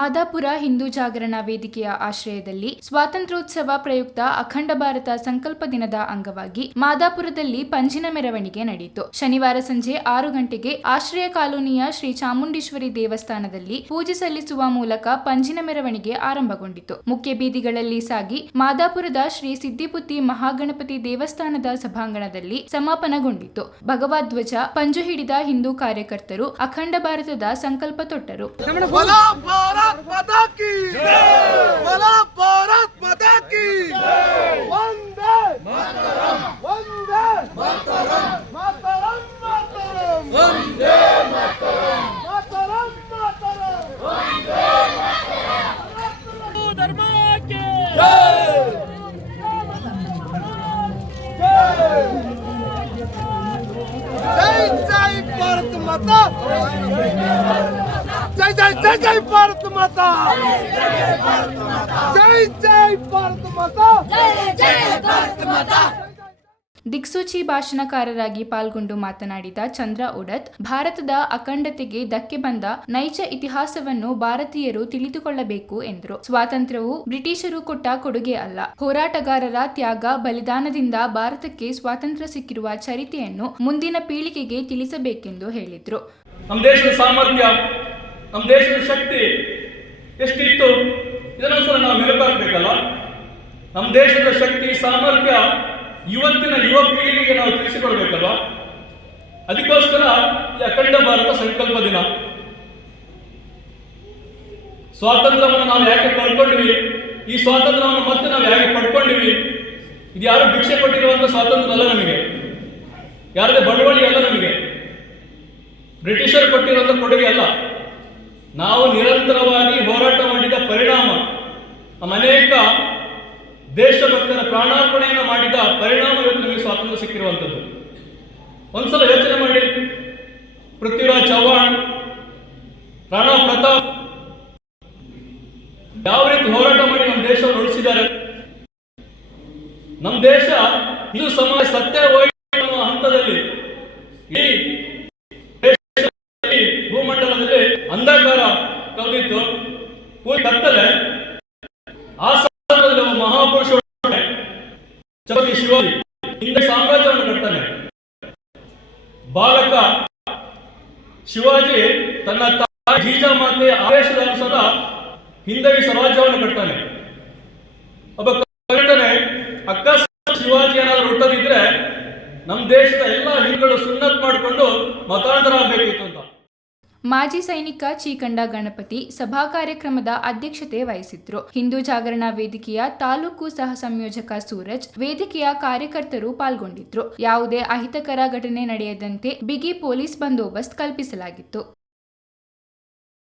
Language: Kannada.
ಮಾದಾಪುರ ಹಿಂದೂ ಜಾಗರಣ ವೇದಿಕೆಯ ಆಶ್ರಯದಲ್ಲಿ ಸ್ವಾತಂತ್ರ್ಯೋತ್ಸವ ಪ್ರಯುಕ್ತ ಅಖಂಡ ಭಾರತ ಸಂಕಲ್ಪ ದಿನದ ಅಂಗವಾಗಿ ಮಾದಾಪುರದಲ್ಲಿ ಪಂಜಿನ ಮೆರವಣಿಗೆ ನಡೆಯಿತು. ಶನಿವಾರ ಸಂಜೆ ಆರು ಗಂಟೆಗೆ ಆಶ್ರಯ ಕಾಲೋನಿಯ ಶ್ರೀ ಚಾಮುಂಡೇಶ್ವರಿ ದೇವಸ್ಥಾನದಲ್ಲಿ ಪೂಜೆ ಸಲ್ಲಿಸುವ ಮೂಲಕ ಪಂಜಿನ ಮೆರವಣಿಗೆ ಆರಂಭಗೊಂಡಿತು. ಮುಖ್ಯ ಬೀದಿಗಳಲ್ಲಿ ಸಾಗಿ ಮಾದಾಪುರದ ಶ್ರೀ ಸಿದ್ದಿಪುತ್ತಿ ಮಹಾಗಣಪತಿ ದೇವಸ್ಥಾನದ ಸಭಾಂಗಣದಲ್ಲಿ ಸಮಾಪನಗೊಂಡಿತು. ಭಗವಧ್ವಜ ಪಂಜು ಹಿಡಿದ ಹಿಂದೂ ಕಾರ್ಯಕರ್ತರು ಅಖಂಡ ಭಾರತದ ಸಂಕಲ್ಪ ತೊಟ್ಟರು. భారత్ మాతా కీ బలా భారత్ మాతా కీ వందే మాతరం వందే మాతరం మాతరం మాతరం వందే మాతరం మాతరం మాతరం వందే మాతరం ధర్మాకే జై జై జై భారత్ మాతా जय जय भारत माता जय जय जय जय भारत माता जय जय भारत माता ದಿಕ್ಸೂಚಿ ಭಾಷಣಕಾರರಾಗಿ ಪಾಲ್ಗೊಂಡು ಮಾತನಾಡಿದ ಚಂದ್ರ ಉಡತ್ ಭಾರತದ ಅಖಂಡತೆಗೆ ಧಕ್ಕೆ ಬಂದ ನೈಜ ಇತಿಹಾಸವನ್ನು ಭಾರತೀಯರು ತಿಳಿದುಕೊಳ್ಳಬೇಕು ಎಂದರು ಸ್ವಾತಂತ್ರ್ಯವು ಬ್ರಿಟಿಷರು ಕೊಟ್ಟ ಕೊಡುಗೆ ಅಲ್ಲ ಹೋರಾಟಗಾರರ ತ್ಯಾಗ ಬಲಿದಾನದಿಂದ ಭಾರತಕ್ಕೆ ಸ್ವಾತಂತ್ರ್ಯ ಸಿಕ್ಕಿರುವ ಚರಿತೆಯನ್ನು ಮುಂದಿನ ಪೀಳಿಗೆಗೆ ತಿಳಿಸಬೇಕೆಂದು ಹೇಳಿದ್ರು ನಮ್ಮ ದೇಶದ ಶಕ್ತಿ ಎಷ್ಟಿತ್ತು? ಇದನ್ನೊಂದ್ಸಲ ನಾವು ಮೆಲುಕಾಕ್ಬೇಕಲ್ಲ ನಮ್ಮ ದೇಶದ ಶಕ್ತಿ, ಸಾಮರ್ಥ್ಯ ಇವತ್ತಿನ ಯುವ ಪೀಳಿಗೆಗೆ ನಾವು ತಿಳಿಸಿಕೊಡ್ಬೇಕಲ್ವಾ? ಅದಕ್ಕೋಸ್ಕರ ಈ ಅಖಂಡ ಭಾರತ ಸಂಕಲ್ಪ ದಿನ. ಸ್ವಾತಂತ್ರ್ಯವನ್ನು ನಾವು ಯಾಕೆ ಕಳ್ಕೊಂಡಿವಿ ಈ ಸ್ವಾತಂತ್ರ್ಯವನ್ನು ಮತ್ತೆ ನಾವು ಯಾಕೆ ಪಡ್ಕೊಂಡಿವಿ? ಇದು ಯಾರು ಭಿಕ್ಷೆ ಕೊಟ್ಟಿರುವಂತ ಸ್ವಾತಂತ್ರ್ಯ ಅಲ್ಲ ನಮಗೆ. ಯಾರದೇ ಬಡವಳಿ ಅಲ್ಲ ನಮಗೆ. ಬ್ರಿಟಿಷರು ಕೊಟ್ಟಿರುವಂತ ಕೊಡುಗೆ ಅಲ್ಲ. ನಾವು ನಿರಂತರವಾಗಿ ಹೋರಾಟ ಮಾಡಿದ ಪರಿಣಾಮ ಅನೇಕ ದೇಶಭಕ್ತರ ಪ್ರಾಣಾರ್ಪಣೆಯನ್ನು ಮಾಡಿದ ಪರಿಣಾಮ ಇವತ್ತು ನಮಗೆ ಸ್ವಾತಂತ್ರ್ಯ ಸಿಕ್ಕಿರುವಂಥದ್ದು. ಒಂದ್ಸಲ ಯೋಚನೆ ಮಾಡಿ. ಪೃಥ್ವಿರಾಜ್ ಚೌಹಾಣ್, ರಾಣಾ ಪ್ರತಾಪ್ ಯಾವ ರೀತಿ ಹೋರಾಟ ಮಾಡಿ ನಮ್ಮ ದೇಶವನ್ನು ಉಳಿಸಿದ್ದಾರೆ. ನಮ್ಮ ದೇಶ ಇದು ಸಮಾಜ ಸತ್ಯ ಹಿಂದೆ ಸಾಮ್ರಾಜ್ಯವನ್ನು ಕಟ್ತಾನೆ. ಬಾಲಕ ಶಿವಾಜಿ ತನ್ನ ತಾಯಿ ಜೀಜಾಮಾತೆ ಆದೇಶದ ಅನುಸಾರ ಹಿಂದವಿ ಸ್ವರಾಜ್ಯವನ್ನು ಕಟ್ತಾನೆ. ಒಬ್ಬ ಕವಿತನೆ ಅಕಸ್ಮಾತ್ ಶಿವಾಜಿ ಏನಾದ್ರು ಹುಟ್ಟದಿದ್ರೆ ನಮ್ಮ ದೇಶದ ಎಲ್ಲ ಹಿಂದುಗಳು ಸುನ್ನತ್ ಮಾಡಿಕೊಂಡು ಮತಾಂತರ ಆಗಬೇಕಿತ್ತು ಅಂತ. ಮಾಜಿ ಸೈನಿಕ ಚೀಕಂಡ ಗಣಪತಿ ಸಭಾ ಕಾರ್ಯಕ್ರಮದ ಅಧ್ಯಕ್ಷತೆ ವಹಿಸಿದ್ರು. ಹಿಂದೂ ಜಾಗರಣಾ ವೇದಿಕೆಯ ತಾಲೂಕು ಸಹ ಸಂಯೋಜಕ ಸೂರಜ್ ವೇದಿಕೆಯ ಕಾರ್ಯಕರ್ತರು ಪಾಲ್ಗೊಂಡಿದ್ರು. ಯಾವುದೇ ಅಹಿತಕರ ಘಟನೆ ನಡೆಯದಂತೆ ಬಿಗಿ ಪೊಲೀಸ್ ಬಂದೋಬಸ್ತ್ ಕಲ್ಪಿಸಲಾಗಿತ್ತು.